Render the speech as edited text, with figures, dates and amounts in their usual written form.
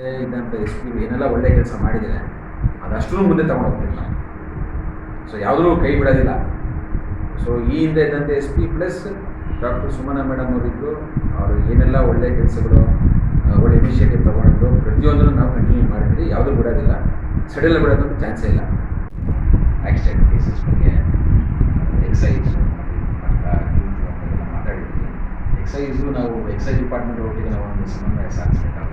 ಇದ್ದಂಥ S P ಏನೆಲ್ಲ ಒಳ್ಳೆ ಕೆಲಸ ಮಾಡಿದ್ದಾರೆ ಅದಷ್ಟೂ ಮುಂದೆ ತಗೊಂಡು ಹೋಗ್ತೀವಿ ನಾವು. ಸೊ ಯಾವುದೂ ಕೈ ಬಿಡೋದಿಲ್ಲ. ಸೊ ಈ ಹಿಂದೆ ಇದ್ದಂಥ S P plus doctor Sumana madam ಅವರಿದ್ದರು. ಅವರು ಏನೆಲ್ಲ ಒಳ್ಳೆ ಕೆಲಸಗಳು ಒಳ್ಳೆ ಇನಿಷಿಯೇಟಿವ್ ತೊಗೊಂಡಿದ್ರು ಪ್ರತಿಯೊಂದನ್ನು ನಾವು ಕಂಟಿನ್ಯೂ ಮಾಡಿದ್ವಿ. ಯಾವುದೂ ಬಿಡೋದಿಲ್ಲ, ಸಡಲ್ ಬಿಡೋದಕ್ಕೆ ಚಾನ್ಸೇ ಇಲ್ಲ. ಆಕ್ಸಿಡೆಂಟ್ ಕೇಸಸ್ ಬಗ್ಗೆ ಎಕ್ಸೈಸ್ ಮಾತಾಡಿದ್ವಿ. ಎಕ್ಸೈಸು ನಾವು ಎಕ್ಸೈಸ್ ಡಿಪಾರ್ಟ್ಮೆಂಟ್ ಒಟ್ಟಿಗೆ ನಾವು ಒಂದು ಸಮನ್ವಯ ಸಾಧಿಸಬೇಕಾಗುತ್ತೆ.